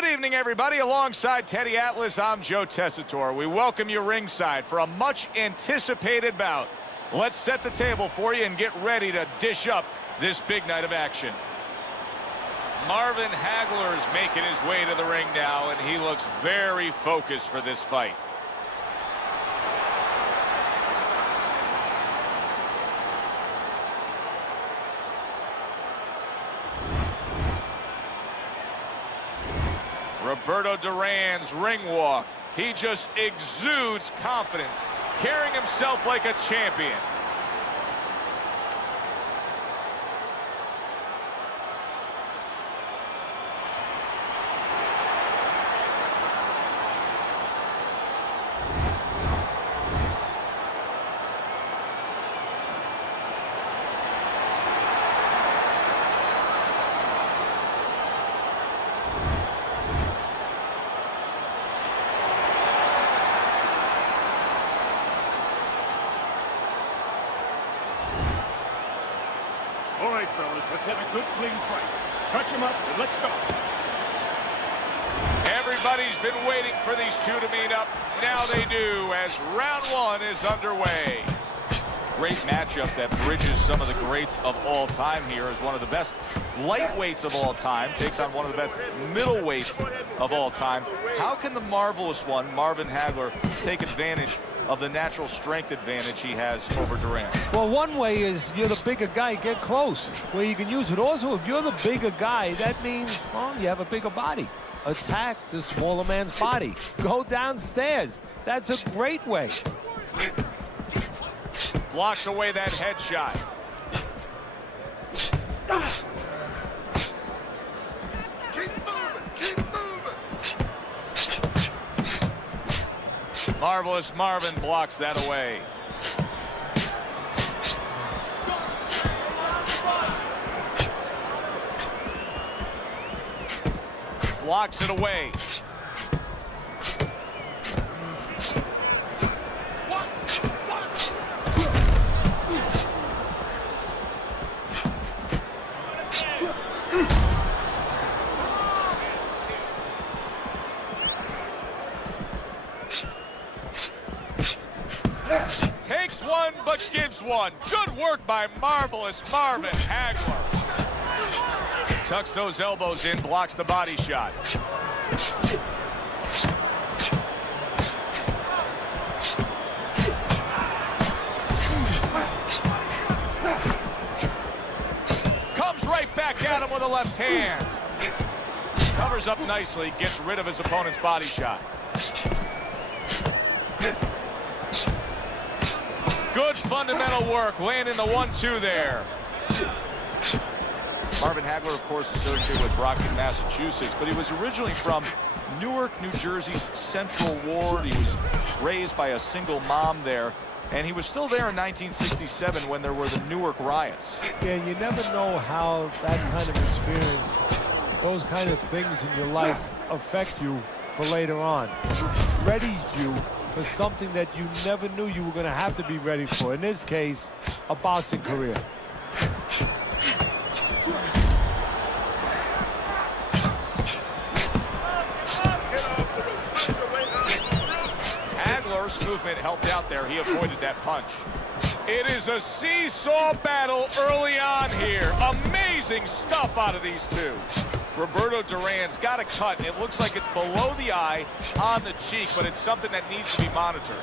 Good evening, everybody. Alongside Teddy Atlas, I'm Joe Tessitore. We welcome you ringside for a much-anticipated bout. Let's set the table for you and get ready to dish up this big night of action. Marvin Hagler is making his way to the ring now, and he looks very focused for this fight. Roberto Duran's ring walk. He just exudes confidence, carrying himself like a champion. All right, fellas, let's have a good, clean fight. Touch him up, and let's go. Everybody's been waiting for these two to meet up. Now they do, as round one is underway. Great matchup that bridges some of the greats of all time here as one of the best lightweights of all time. Takes on one of the best middleweights of all time. How can the marvelous one, Marvin Hagler, take advantage of the natural strength advantage he has over Duran? Well, one way is you're the bigger guy, get close, where you can use it. Also, if you're the bigger guy, that means, well, you have a bigger body. Attack the smaller man's body. Go downstairs. That's a great way. Blocks away that headshot. Marvelous Marvin blocks that away. Blocks it away. Takes one, but gives one. Good work by marvelous Marvin Hagler. Tucks those elbows in, blocks the body shot. Comes right back at him with a left hand. Covers up nicely, gets rid of his opponent's body shot. Good fundamental work, landing the 1-2 there. Marvin Hagler, of course, associated with Brockton, Massachusetts, but he was originally from Newark, New Jersey's Central Ward. He was raised by a single mom there, and he was still there in 1967 when there were the Newark riots. Yeah, you never know how that kind of experience, those kind of things in your life affect you for later on. Readies you for something that you never knew you were going to have to be ready for. In this case, a boxing career. Hagler's movement helped out there. He avoided that punch. It is a seesaw battle early on here. Amazing stuff out of these two. Roberto Duran's got a cut, and it looks like it's below the eye on the cheek, but it's something that needs to be monitored.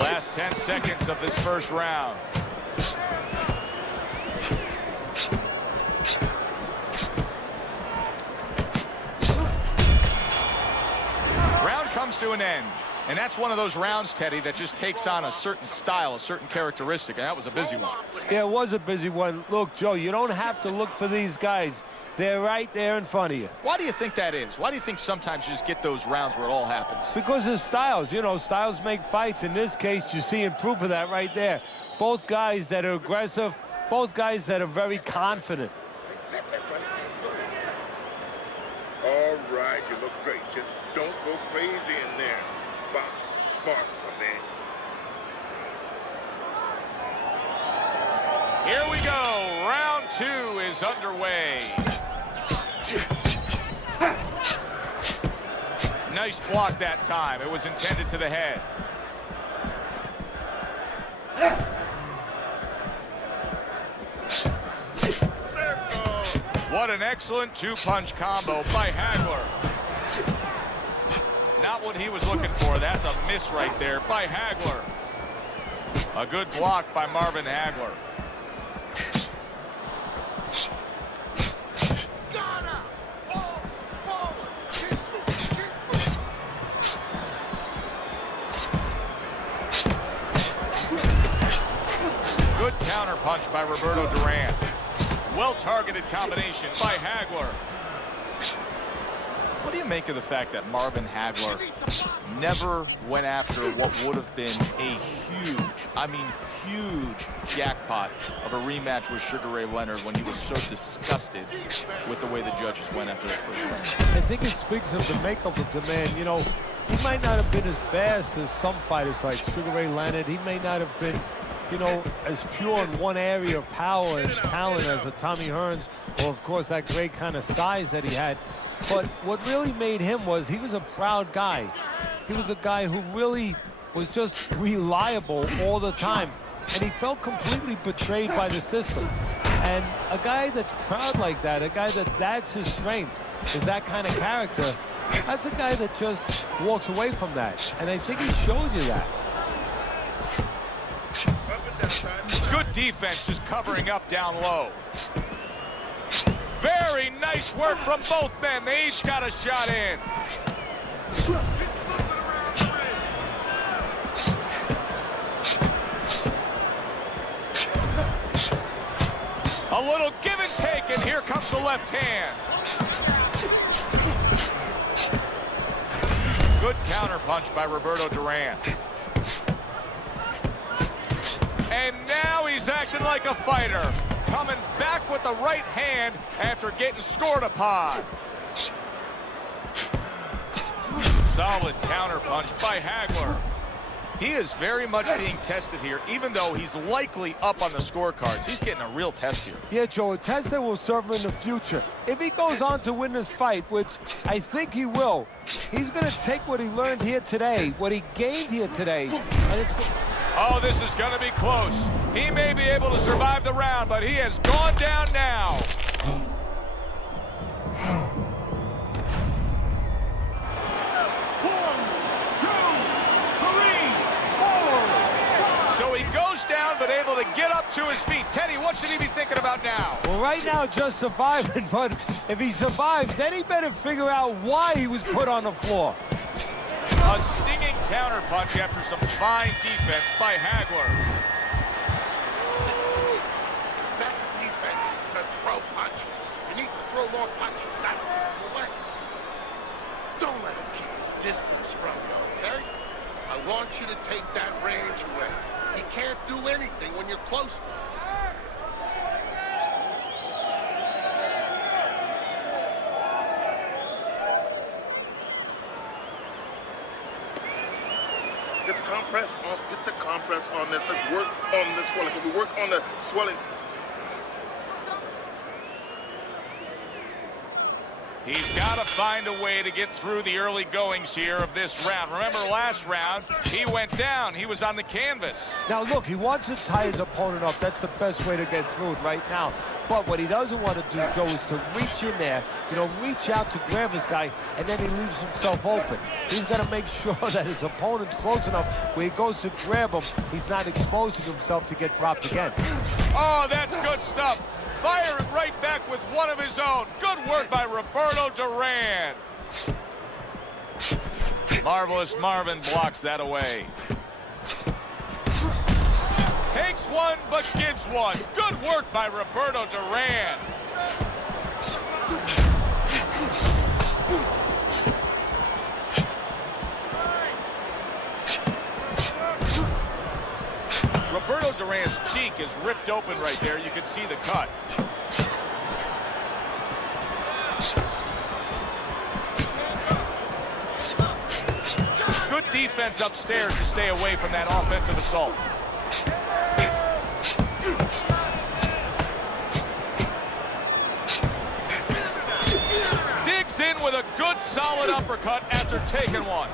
Last 10 seconds of this first round. Round comes to an end. And that's one of those rounds, Teddy, that just takes on a certain style, a certain characteristic, and that was a busy one. Yeah, it was a busy one. Look, Joe, you don't have to look for these guys. They're right there in front of you. Why do you think that is? Why do you think sometimes you just get those rounds where it all happens? Because of styles. You know, styles make fights. In this case, you're seeing proof of that right there. Both guys that are aggressive, both guys that are very confident. All right, you look great. Just don't go crazy in there. Box smart, my man. Here we go. Round two is underway. block that time. It was intended to the head. What an excellent two-punch combo by Hagler. Not what he was looking for. That's a miss right there by Hagler. A good block by Marvin Hagler. Good counter punch by Roberto Duran. Well-targeted combination by Hagler. What do you make of the fact that Marvin Hagler never went after what would have been a huge, I mean huge jackpot of a rematch with Sugar Ray Leonard when he was so disgusted with the way the judges went after that first fight? I think it speaks of the makeup of the man. You know, he might not have been as fast as some fighters like Sugar Ray Leonard. He may not have been, you know, as pure in one area of power and talent as a Tommy Hearns, or of course that great kind of size that he had. But what really made him was he was a proud guy. He was a guy who really was just reliable all the time. And he felt completely betrayed by the system. And a guy that's proud like that, a guy that's his strength, is that kind of character, that's a guy that just walks away from that. And I think he showed you that. Good defense, just covering up down low. Very nice work from both men. They each got a shot in. A little give and take, and here comes the left hand. Good counter punch by Roberto Duran. And now he's acting like a fighter. Coming back with the right hand after getting scored upon. Solid counter punch by Hagler. He is very much being tested here, even though he's likely up on the scorecards. He's getting a real test here. Yeah, Joe, a test that will serve him in the future. If he goes on to win this fight, which I think he will, he's going to take what he learned here today, what he gained here today, and it's... Oh, this is going to be close. He may be able to survive the round, but he has gone down now. So he goes down, but able to get up to his feet. Teddy, what should he be thinking about now? Well, right now, just surviving, but if he survives, then he better figure out why he was put on the floor. A stinging counter punch after some fine defense by Hagler. Best defense is to throw punches. You need to throw more punches, not away. Don't let him keep his distance from you, okay? I want you to take that range away. He can't do anything when you're close to him. Get the compress on this. Let's work on the swelling. Can we work on the swelling? He's got to find a way to get through the early goings here of this round. Remember last round, he went down. He was on the canvas. Now, look, he wants to tie his opponent up. That's the best way to get through it right now. But what he doesn't want to do, Joe, is to reach in there, you know, reach out to grab his guy, and then he leaves himself open. He's got to make sure that his opponent's close enough where he goes to grab him, he's not exposing himself to get dropped again. Oh, that's good stuff. Firing right back with one of his own. Good work by Roberto Duran. Marvelous Marvin blocks that away. Takes one, but gives one. Good work by Roberto Duran. Roberto Duran's cheek is ripped open right there. You can see the cut. Good defense upstairs to stay away from that offensive assault. Digs digs in with a good, solid uppercut after taking one.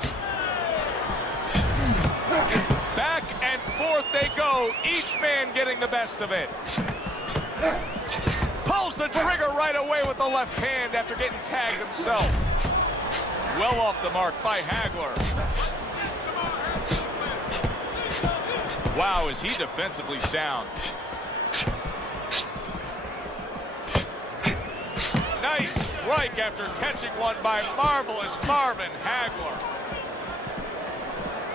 Back and forth they go, each man getting the best of it. Pulls the trigger right away with the left hand after getting tagged himself. Well off the mark by Hagler. Wow, is he defensively sound. Nice strike after catching one by marvelous Marvin Hagler.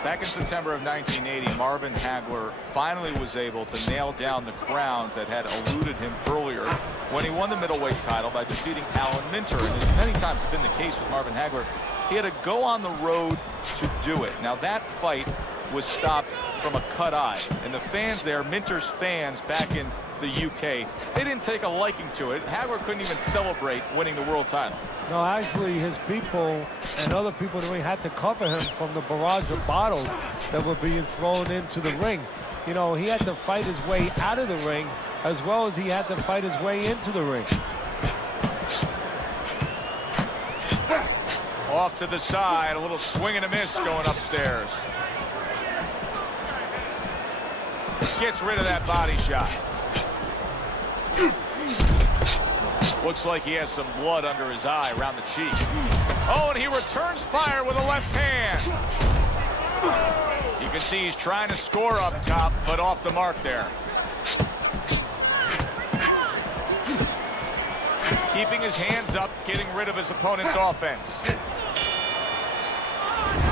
Back in September of 1980, Marvin Hagler finally was able to nail down the crowns that had eluded him earlier when he won the middleweight title by defeating Alan Minter. And as many times has been the case with Marvin Hagler, he had to go on the road to do it. Now that fight was stopped from a cut eye, and the fans there, Minter's fans back in the UK, they didn't take a liking to it. Hagler couldn't even celebrate winning the world title. No, actually, his people and other people in the ring had to cover him from the barrage of bottles that were being thrown into the ring. You know, he had to fight his way out of the ring as well as he had to fight his way into the ring. Off to the side, a little swing and a miss going upstairs. Gets rid of that body shot. Looks like he has some blood under his eye around the cheek. Oh, and he returns fire with a left hand. You can see he's trying to score up top, but off the mark there. Keeping his hands up, getting rid of his opponent's offense.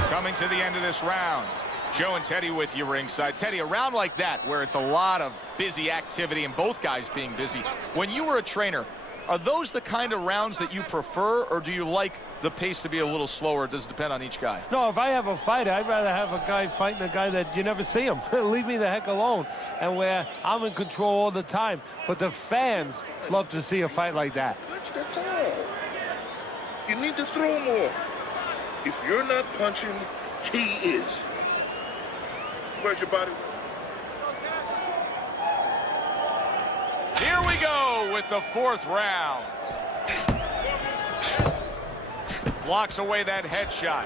Coming to the end of this round. Joe and Teddy with you ringside. Teddy, a round like that where it's a lot of busy activity and both guys being busy. When you were a trainer, are those the kind of rounds that you prefer, or do you like the pace to be a little slower? Does it depend on each guy? No, if I have a fight, I'd rather have a guy fighting a guy that you never see him. Leave me the heck alone. And where I'm in control all the time. But the fans love to see a fight like that. That's all. You need to throw more. If you're not punching, he is. Where's your body? Here we go with the fourth round. Blocks away that headshot.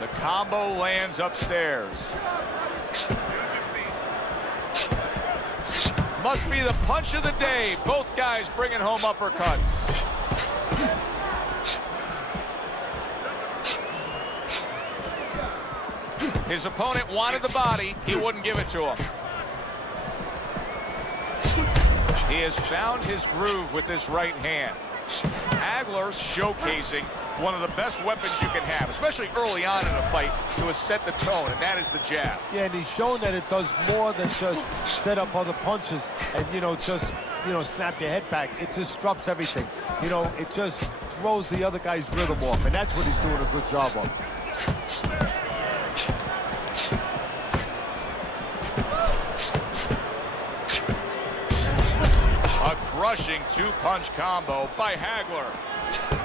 The combo lands upstairs. Must be the punch of the day. Both guys bringing home uppercuts. His opponent wanted the body. He wouldn't give it to him. He has found his groove with this right hand. Hagler's showcasing one of the best weapons you can have, especially early on in a fight, to set the tone, and that is the jab. Yeah, and he's shown that it does more than just set up other punches and, just, snap your head back. It disrupts everything. It just throws the other guy's rhythm off, and that's what he's doing a good job of. A crushing two-punch combo by Hagler.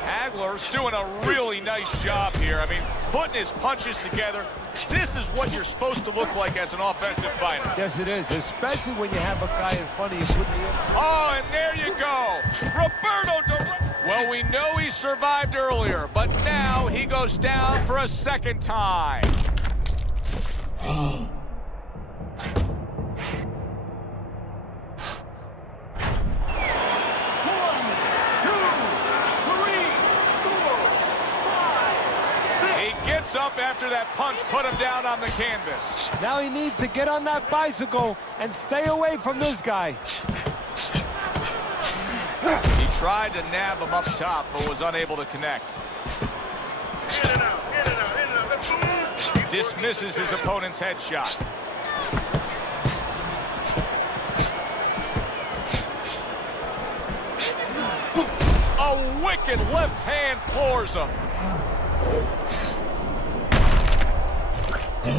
Hagler's doing a really nice job here. I mean, putting his punches together. This is what you're supposed to look like as an offensive fighter. Yes, it is, especially when you have a guy in front of you putting the... Oh, and there you go. Roberto Duran. Well, we know he survived earlier, but now he goes down for a second time. Up after that punch put him down on the canvas. Now he needs to get on that bicycle and stay away from this guy. He tried to nab him up top but was unable to connect. In and out, in and out, in and out. Let's move. Dismisses his opponent's headshot. A wicked left hand floors him. 1,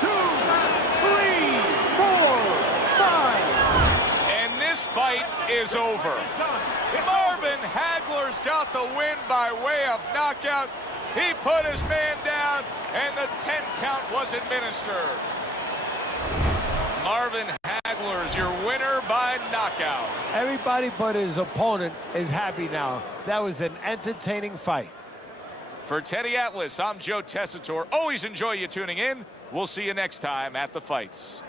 2, 3, 4, 5. And this fight is over. Marvin Hagler's got the win by way of knockout. He put his man down, and the 10 count was administered. Marvin Hagler is your winner by knockout. Everybody but his opponent is happy now. That was an entertaining fight. For Teddy Atlas, I'm Joe Tessitore. Always enjoy you tuning in. We'll see you next time at the fights.